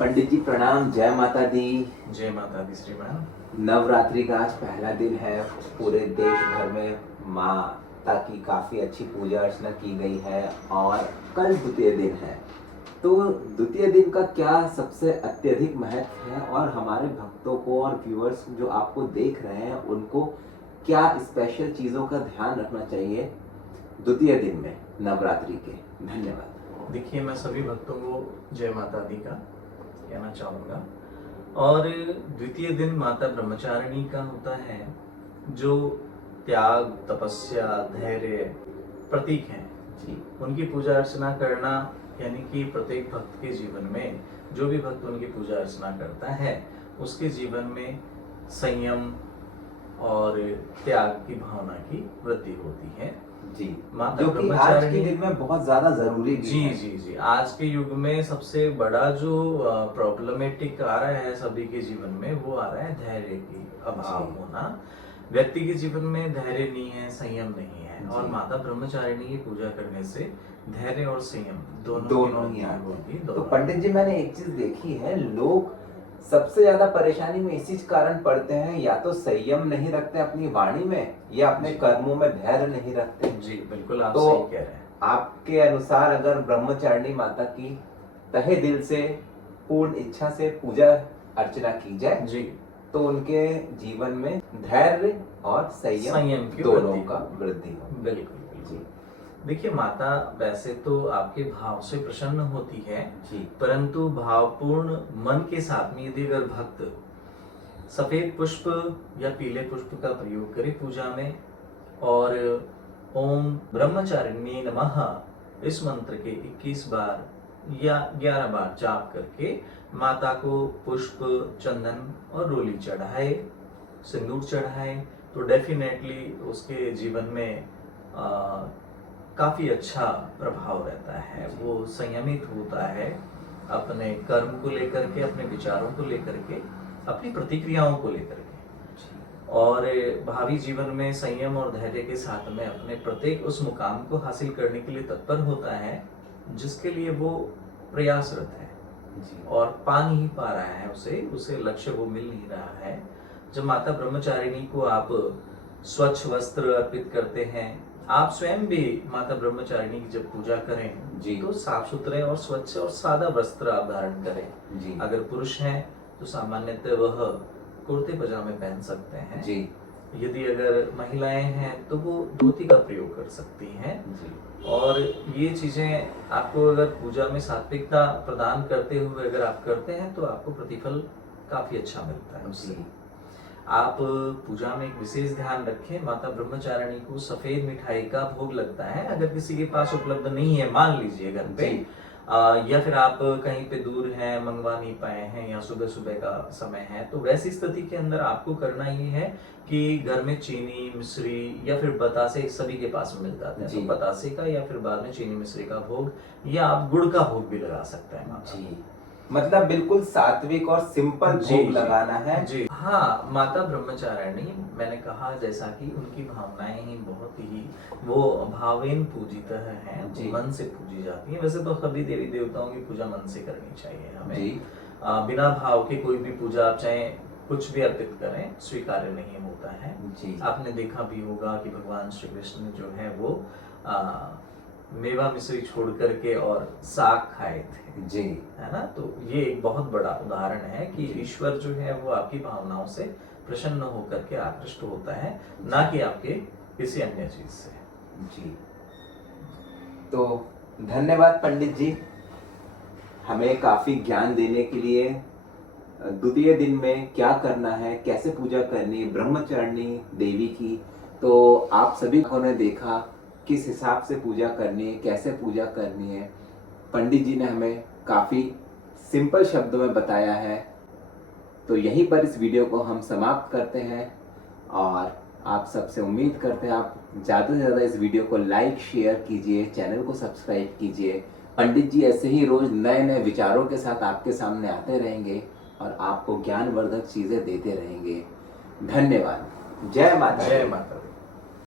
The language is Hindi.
पंडित जी प्रणाम। जय माता दी। जय माता दी श्रीमान। नवरात्रि का आज पहला दिन है। पूरे देश भर में माता की काफ़ी अच्छी पूजा अर्चना की गई है और कल द्वितीय दिन है। तो द्वितीय दिन का क्या सबसे अत्यधिक महत्व है और हमारे भक्तों को और व्यूअर्स जो आपको देख रहे हैं उनको क्या स्पेशल चीज़ों का ध्यान रखना चाहिए द्वितीय दिन में नवरात्रि के? धन्यवाद। देखिए, मैं सभी भक्तों को जय माता दी का कहना चाहूँगा। और द्वितीय दिन माता ब्रह्मचारिणी का होता है, जो त्याग, तपस्या, धैर्य प्रतीक हैं जी। उनकी पूजा अर्चना करना, यानी कि प्रत्येक भक्त के जीवन में, जो भी भक्त उनकी पूजा अर्चना करता है उसके जीवन में संयम और त्याग की भावना की वृद्धि होती है। जी, माता जो कि आज के दिन में बहुत ज्यादा जरूरी भी जी है। जी जी आज के युग में सबसे बड़ा जो प्रॉब्लमेटिक आ रहा है सभी के जीवन में, वो आ रहा है धैर्य की अभाव होना। व्यक्ति के जीवन में धैर्य नहीं है, संयम नहीं है, और माता ब्रह्मचारिणी की पूजा करने से धैर्य और संयम दोनों ही आते होगी। तो पंडित जी, मैंने एक चीज देखी है, लोग सबसे ज्यादा परेशानी में इसी कारण पड़ते हैं, या तो संयम नहीं रखते अपनी वाणी में या अपने कर्मों में धैर्य नहीं रखते। जी बिल्कुल, आप तो सही कह रहे हैं। आपके अनुसार अगर ब्रह्मचारिणी माता की तहे दिल से पूर्ण इच्छा से पूजा अर्चना की जाए जी, तो उनके जीवन में धैर्य और संयम की दोनों का वृद्धि हो। बिल्कुल जी। देखिए, माता वैसे तो आपके भाव से प्रसन्न होती है जी। परंतु भावपूर्ण मन के साथ में यदि अगर भक्त सफेद पुष्प या पीले पुष्प का प्रयोग करे पूजा में, और ओम ब्रह्मचारिणी नमः इस मंत्र के 21 बार या 11 बार जाप करके माता को पुष्प, चंदन और रोली चढ़ाए, सिंदूर चढ़ाए, तो डेफिनेटली उसके जीवन में काफी अच्छा प्रभाव रहता है। वो संयमित होता है अपने कर्म को लेकर के, अपने विचारों को लेकर के, अपनी प्रतिक्रियाओं को लेकर के, और भावी जीवन में संयम और धैर्य के साथ में अपने प्रत्येक उस मुकाम को हासिल करने के लिए तत्पर होता है जिसके लिए वो प्रयासरत है और पा नहीं पा रहा है, उसे लक्ष्य वो मिल नहीं रहा है। जब माता ब्रह्मचारिणी को आप स्वच्छ वस्त्र अर्पित करते हैं, आप स्वयं भी माता ब्रह्मचारिणी की जब पूजा करें जी, तो साफ सुथरे और स्वच्छ और सादा वस्त्र आप धारण करें जी। अगर पुरुष हैं तो सामान्यतः वह कुर्ते पजामे पहन सकते हैं जी। यदि अगर महिलाएं हैं तो वो धोती का प्रयोग कर सकती हैं जी। और ये चीजें आपको अगर पूजा में सात्विकता प्रदान करते हुए अगर आप करते हैं तो आपको प्रतिफल काफी अच्छा मिलता है उससे। आप पूजा में एक विशेष ध्यान रखें, माता ब्रह्मचारिणी को सफेद मिठाई का भोग लगता है। अगर किसी के पास उपलब्ध नहीं है, मान लीजिए घर पे, या फिर आप कहीं पे दूर हैं, मंगवा नहीं पाए हैं, या सुबह सुबह का समय है, तो वैसी स्थिति के अंदर आपको करना ये है कि घर में चीनी, मिश्री या फिर बतासे सभी के पास मिल जाते हैं, तो बतासे का या फिर बाद में चीनी मिश्री का भोग, या आप गुड़ का भोग भी लगा सकते हैं माता जी। मतलब बिल्कुल सात्विक और सिंपल भोग लगाना है जी। हाँ, माता ब्रह्मचारिणी, मैंने कहा जैसा कि उनकी भावनाएं ही बहुत ही वो भावेन पूजित हैं, मन से पूजी जाती है। वैसे तो सभी देवी देवताओं की पूजा मन से करनी चाहिए हमें। बिना भाव के कोई भी पूजा आप चाहे कुछ भी अर्पित करें, स्वीकार्य नहीं होता है जी। आपने देखा भी होगा कि भगवान श्री कृष्ण जो है वो मेवा मिश्री छोड़ करके और साग खाए थे जी, है ना। तो ये एक बहुत बड़ा उदाहरण है कि ईश्वर जो है वो आपकी भावनाओं से प्रसन्न होकर के आकृष्ट होता है, ना कि आपके किसी अन्य चीज से जी। तो धन्यवाद पंडित जी, हमें काफी ज्ञान देने के लिए। द्वितीय दिन में क्या करना है, कैसे पूजा करनी है ब्रह्मचारिणी देवी की, तो आप सभी ने देखा किस हिसाब से पूजा करनी है, कैसे पूजा करनी है। पंडित जी ने हमें काफ़ी सिंपल शब्दों में बताया है। तो यहीं पर इस वीडियो को हम समाप्त करते हैं और आप सबसे उम्मीद करते हैं आप ज़्यादा से ज़्यादा इस वीडियो को लाइक शेयर कीजिए, चैनल को सब्सक्राइब कीजिए। पंडित जी ऐसे ही रोज़ नए नए विचारों के साथ आपके सामने आते रहेंगे और आपको ज्ञानवर्धक चीज़ें देते रहेंगे। धन्यवाद। जय माता। जय माता।